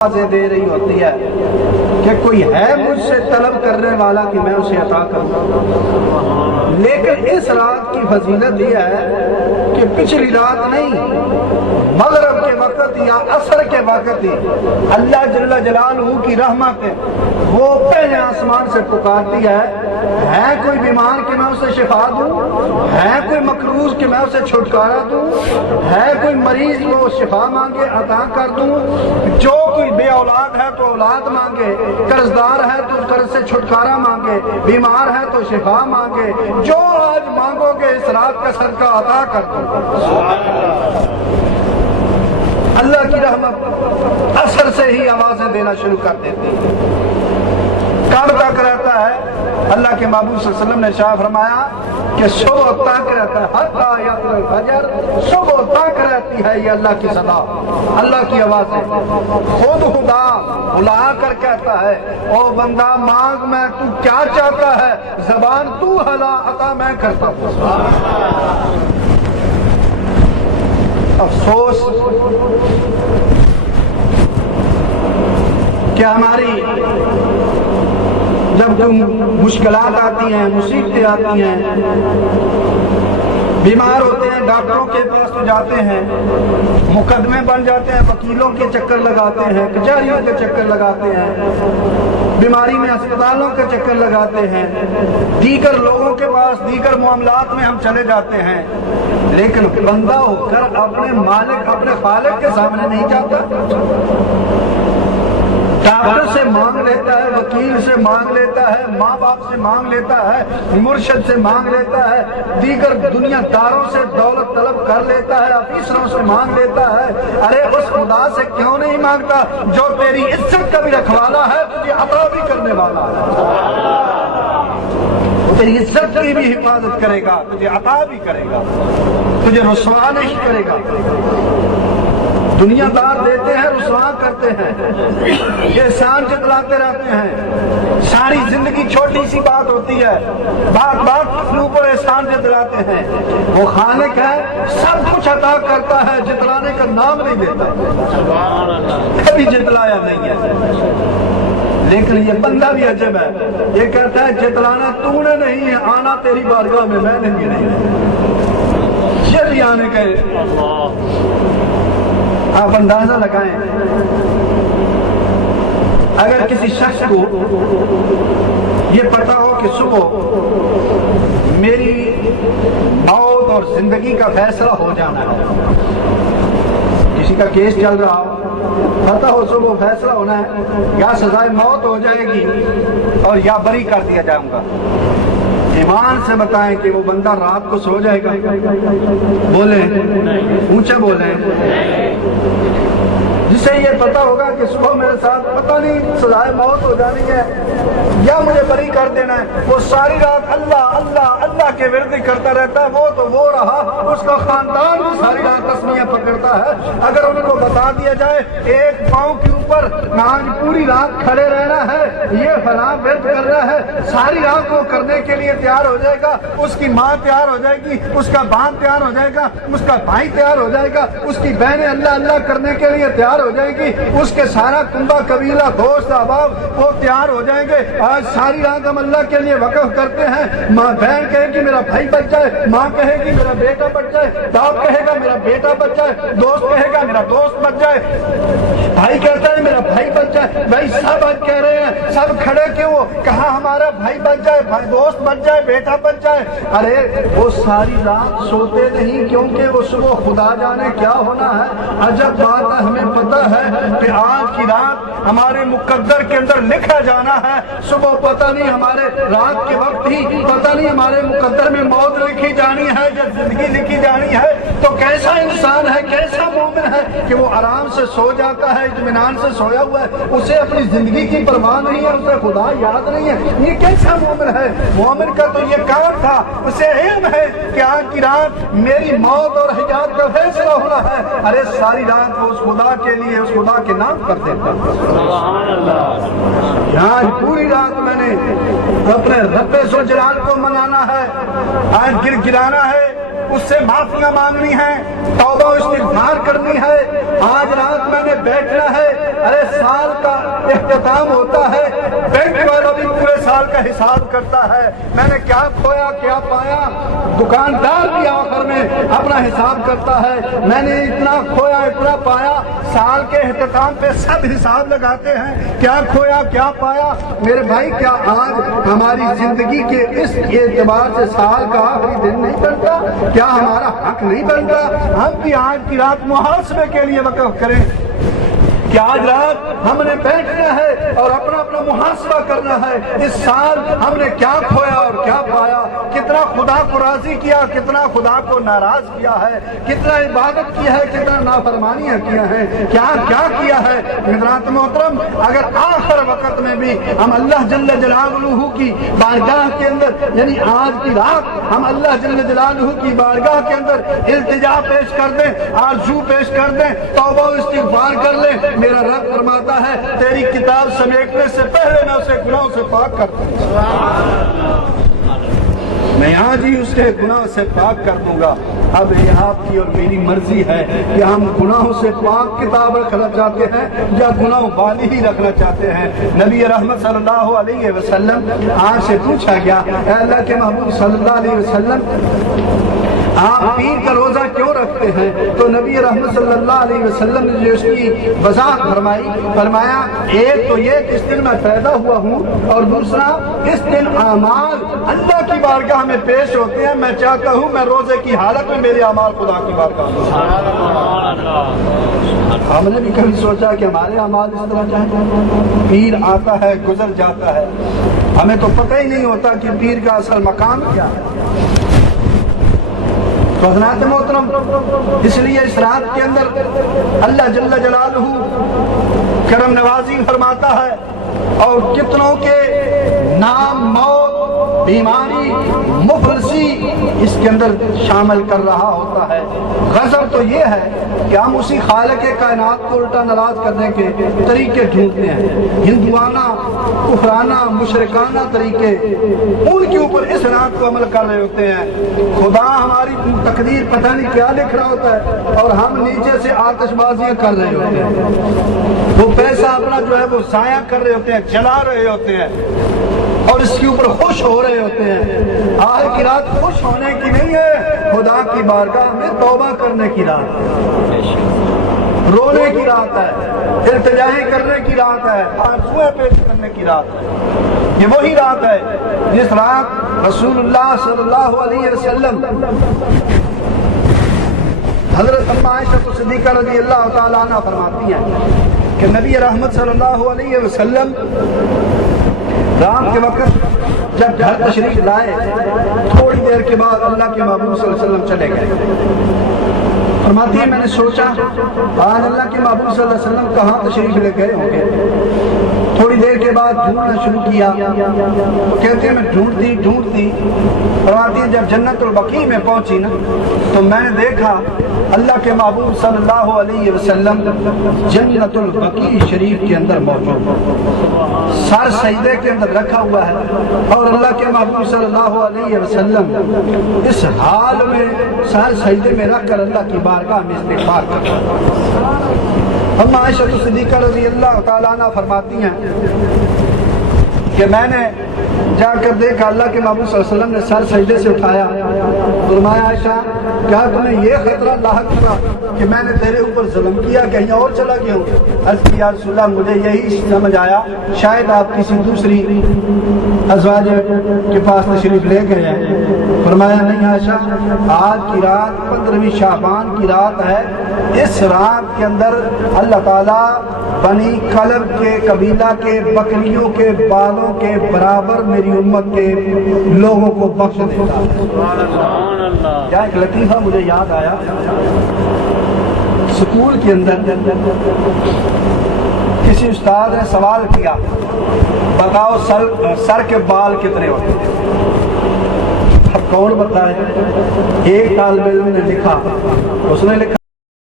आवाज़ें दे रही होती है कि कोई है मुझसे तलब करने वाला कि मैं उसे अता करूं। लेकिन इस रात की फजीलत यह है कि पिछली रात नहीं, मगरिब के वक़्त या असर के वक़्त ही अल्लाह जल्ल जलालहू की रहमत वो पहले आसमान से पुकारती है कोई बीमार कि मैं उसे शिफा दूं, है कोई मकरूज कि मैं उसे छुटकारा दूं, है कोई मरीज वो शिफा मांगे अता कर दूं, जो कोई बे औलाद है तो औलाद मांगे, कर्जदार है तो कर्ज से छुटकारा मांगे, बीमार है तो शिफा मांगे, जो आज मांगोगे इस रात का सदका अता कर दूं। अल्लाह की रहमत असर से ही आवाजें देना शुरू कर देती है। कब तक रहता है? अल्लाह के महबूब सल्लल्लाहु अलैहि वसल्लम ने शाह फरमाया कि सुबह तक रहता है, हत्ता यतलुल फजर, सुबह तक रहती है ये अल्लाह की सदा, अल्लाह की आवाज़ है। खुद खुदा बुला कर कहता है, ओ बंदा मांग मैं, तू क्या चाहता है, जबान तू हला अता मैं करता हूँ। अफसोस कि हमारी जब मुश्किलात आती हैं, मुसीबतें आती हैं, बीमार होते हैं, डॉक्टरों के पास तो जाते हैं, मुकदमे बन जाते हैं, वकीलों के चक्कर लगाते हैं, कचहरियों के चक्कर लगाते हैं, बीमारी में अस्पतालों के चक्कर लगाते हैं, दीगर लोगों के पास दीगर मामलात में हम चले जाते हैं, लेकिन बंदा होकर अपने मालिक अपने खालिक के सामने नहीं जाता। डॉक्टर से मांग लेता है, वकील से मांग लेता है, माँ बाप से मांग लेता है, मुर्शिद से मांग लेता है, दीगर दुनियादारों से दौलत तलब कर लेता है, अफीसरों से मांग लेता है। अरे उस खुदा से क्यों नहीं मांगता जो तेरी इज्जत का भी रखवाला है, तुझे अता भी करने वाला है, वो तेरी इज्जत की भी हिफाजत करेगा, तुझे अता भी करेगा, तुझे रुसवा नहीं करेगा। दुनियादार देते हैं, रुसवा करते हैं, एहसान जतलाते रहते हैं, सारी जिंदगी छोटी सी बात होती है, बात बात के ऊपर एहसान जतलाते हैं। वो खालिक है, सब कुछ अता करता है, जितलाने का नाम नहीं देता, कभी जितलाया नहीं है। लेकिन ये बंदा भी अजब है, ये कहता है जितलाना तूने नहीं है, आना तेरी बारगाह में मैंने भी नहीं है। ये भी आने गए। आप अंदाजा लगाएं, अगर किसी शख्स को ये पता हो कि सुबह मेरी मौत और जिंदगी का फैसला हो जाना है, किसी का केस चल रहा हो, पता हो सुबह फैसला होना है, या सजाए मौत हो जाएगी और या बरी कर दिया जाऊंगा, ईमान से बताएं कि वो बंदा रात को सो जाएगा? बोले, ऊंचा बोले। जिसे ये पता होगा कि सुबह मेरे साथ पता नहीं सजाए मौत हो जानी है या मुझे बरी कर देना है, वो सारी रात अल्लाह अल्लाह अल्लाह के विरद करता रहता है, वो तो वो रहा, उसका खानदान भी सारी रात तस्मीयां पकड़ता है। अगर उनको बता दिया जाए एक पांव के ऊपर आज पूरी रात खड़े रहना है, ये फलां विरद करना है, सारी रात वो करने के लिए तैयार हो जाएगा, उसकी माँ तैयार हो जाएगी, उसका बाप तैयार हो जाएगा, उसका भाई तैयार हो जाएगा, उसकी बहनें अल्लाह अल्लाह करने के लिए तैयार हो जाएगी, उसके सारा कुंबा कबीला दोस्त अहबाब वो तैयार हो जाएंगे। आज सारी रात हम अल्लाह के लिए वक़्फ़ करते हैं। माँ बहन कहेगी मेरा भाई बच जाए, माँ कहेगी मेरा बेटा बच जाए, बाप कहेगा मेरा बेटा बच जाए, दोस्त कहेगा मेरा दोस्त बच जाए, भाई कहता है मेरा भाई बच जाए। भाई सब आज कह रहे हैं, सब खड़े क्यों? कहा हमारा भाई बच जाए, भाई दोस्त बच जाए, बेटा बच जाए। अरे वो सारी रात सोते नहीं, क्योंकि वो सुबह खुदा जाने क्या होना है। अजब बात है, हमें पता है कि आज की रात हमारे मुकद्दर के अंदर लिखा जाना है, सुबह पता नहीं हमारे रात के वक्त ही पता नहीं हमारे मुकद्दर में मौत लिखी जानी है या जिंदगी लिखी जानी है। तो कैसा इंसान है, कैसा मोमिन है कि वो आराम से सो जाता है, इत्मीनान से सोया हुआ है, उसे अपनी जिंदगी की परवाह नहीं है, उसे खुदा याद नहीं है। ये कैसा मोमिन है? मोमिन का तो ये काम था, उसे इल्म है कि आज की रात मेरी मौत और हयात का फैसला होना है। अरे सारी रात वो उस खुदा के लिए उस खुदा के नाम कर देता। आज पूरी रात मैंने अपने रब्बे ज़ुल जलाल को मनाना है, आज गिरगिराना है, اس سے معافیاں مانگنی ہے، توبہ و استغفار کرنی ہے۔ آج رات میں نے بیٹھنا ہے، ارے سال کا اختتام ہوتا ہے، بینک والا بھی پورے سال کا حساب کرتا ہے، میں نے کیا کھویا کیا پایا، دکاندار بھی آخر میں اپنا حساب کرتا ہے، میں نے اتنا کھویا اتنا پایا۔ سال کے اختتام پہ سب حساب لگاتے ہیں، کیا کھویا کیا پایا۔ میرے بھائی کیا آج ہماری زندگی کے اس اعتبار سے سال کا آخری دن نہیں بنتا؟ کیا ہمارا حق نہیں بنتا ہم بھی آج کی رات محاسبے کے لیے وقف کریں کہ آج رات ہم نے بیٹھنا ہے اور اپنا اپنا محاسبہ کرنا ہے، اس سال ہم نے کیا کھویا اور کیا پایا، کتنا خدا کو راضی کیا، کتنا خدا کو ناراض کیا ہے، کتنا عبادت کی ہے، کتنا نافرمانیاں کیا ہیں، کیا کیا کیا ہے۔ حضرات محترم، اگر آخر وقت میں بھی ہم اللہ جل جلالہ کی بارگاہ کے اندر، یعنی آج کی رات ہم اللہ جل جلالہ کی بارگاہ کے اندر التجا پیش کر دیں، آرزو پیش کر دیں، توبہ و استغفار کر لیں، میرا رب فرماتا ہے تیری کتاب سمیٹنے سے پہلے میں اسے گناہوں سے پاک کر دوں گا، میں آج ہی اس کے گناہ سے پاک کر دوں گا۔ اب یہ آپ کی اور میری مرضی ہے کہ ہم گناہوں سے پاک کتاب رکھنا چاہتے ہیں یا گناہ والی ہی رکھنا چاہتے ہیں۔ نبی رحمت صلی اللہ علیہ وسلم آج سے پوچھا گیا، اے اللہ کے محبوب صلی اللہ علیہ وسلم آپ پیر کا روزہ کیوں رکھتے ہیں؟ تو نبی رحمت صلی اللہ علیہ وسلم نے جو اس کی وضاحت فرمایا ایک تو یہ کہ اس دن میں پیدا ہوا ہوں، اور دوسرا اس دن اعمال اللہ کی بارگاہ میں پیش ہوتے ہیں، میں چاہتا ہوں میں روزے کی حالت میں میرے اعمال خدا کی بارگاہ میں۔ ہم نے بھی کبھی سوچا کہ ہمارے اعمال اس طرح جائیں؟ پیر آتا ہے گزر جاتا ہے، ہمیں تو پتہ ہی نہیں ہوتا کہ پیر کا اصل مقام کیا ہے۔ تو حضرات محترم، اس لیے اس رات کے اندر اللہ جل جلالہ کرم نوازی فرماتا ہے، اور کتنوں کے نام، موت، بیماری، مفلسی اس کے اندر شامل کر رہا ہوتا ہے۔ غضب تو یہ ہے کہ ہم اسی خالق کائنات کو الٹا ناراض کرنے کے طریقے ڈھونڈتے ہیں، ہندوانہ، کفرانہ، مشرکانہ طریقے، ان کے اوپر اس رات کو عمل کر رہے ہوتے ہیں۔ خدا ہماری تقدیر پتہ نہیں کیا لکھ رہا ہوتا ہے اور ہم نیچے سے آتش بازیاں کر رہے ہوتے ہیں، وہ پیسہ اپنا جو ہے وہ ضائع کر رہے ہوتے ہیں، جلا رہے ہوتے ہیں، اور اس کے اوپر خوش ہو رہے ہوتے ہیں۔ آج کی رات خوش ہونے کی نہیں ہے، خدا کی بارگاہ میں توبہ کرنے کی رات ہے، رونے کی رات ہے، التجائیں کرنے کی رات ہے، آرزویں پیش کرنے کی رات ہے۔ یہ وہی رات ہے جس رات رسول اللہ صلی اللہ علیہ وسلم حضرت ام عائشہ صدیقہ رضی اللہ تعالیٰ عنہ فرماتی ہیں کہ نبی رحمت صلی اللہ علیہ وسلم رات کے وقت جب گھر تشریف لائے، تھوڑی دیر کے بعد اللہ کے محبوب صلی اللہ علیہ وسلم چلے گئے۔ فرماتی ہے میں نے سوچا آج اللہ کے محبوب صلی اللہ علیہ وسلم کہاں تشریف لے گئے ہوں گے۔ تھوڑی دیر کے بعد ڈھونڈنا شروع کیا، تو کہتے ہیں میں ڈھونڈتی فرماتی ہے جب جنت البقیع میں پہنچی نا تو میں نے دیکھا اللہ کے محبوب صلی اللہ علیہ وسلم جنت البقیع شریف کے اندر موجود، سر سجدے کے اندر رکھا ہوا ہے، اور اللہ کے محبوب صلی اللہ علیہ وسلم اس حال میں سر سجدے میں رکھ کر اللہ کی بارگاہ میں استغفار کرتا ہے۔ ام عائشہ صدیقہ رضی اللہ تعالیٰ عنہ فرماتی ہیں کہ میں نے جا کر دیکھا اللہ کے محبوب صلی اللہ علیہ وسلم نے سر سجدے سے اٹھایا، فرمایا عائشہ کیا تمہیں یہ خطرہ لاحق ہوا کہ میں نے تیرے اوپر ظلم کیا، کہیں اور چلا گیا ہوں؟ عرض کی یا رسول اللہ مجھے یہی سمجھ آیا شاید آپ کسی دوسری ازواج کے پاس تشریف لے گئے ہیں۔ فرمایا نہیں عائشہ، آج کی رات 15ویں شعبان کی رات ہے، اس رات کے اندر اللہ تعالیٰ بنی کلب کے قبیلہ کے بکریوں کے بالوں کے برابر میری امت کے لوگوں کو بخش دیتا ہے۔ کیا ایک لطیفہ مجھے یاد آیا، سکول کے اندر کسی استاد نے سوال کیا بتاؤ سر کے بال کتنے ہوتے ہیں؟ اب کون بتائے؟ ایک طالب علم نے لکھا، اس نے لکھا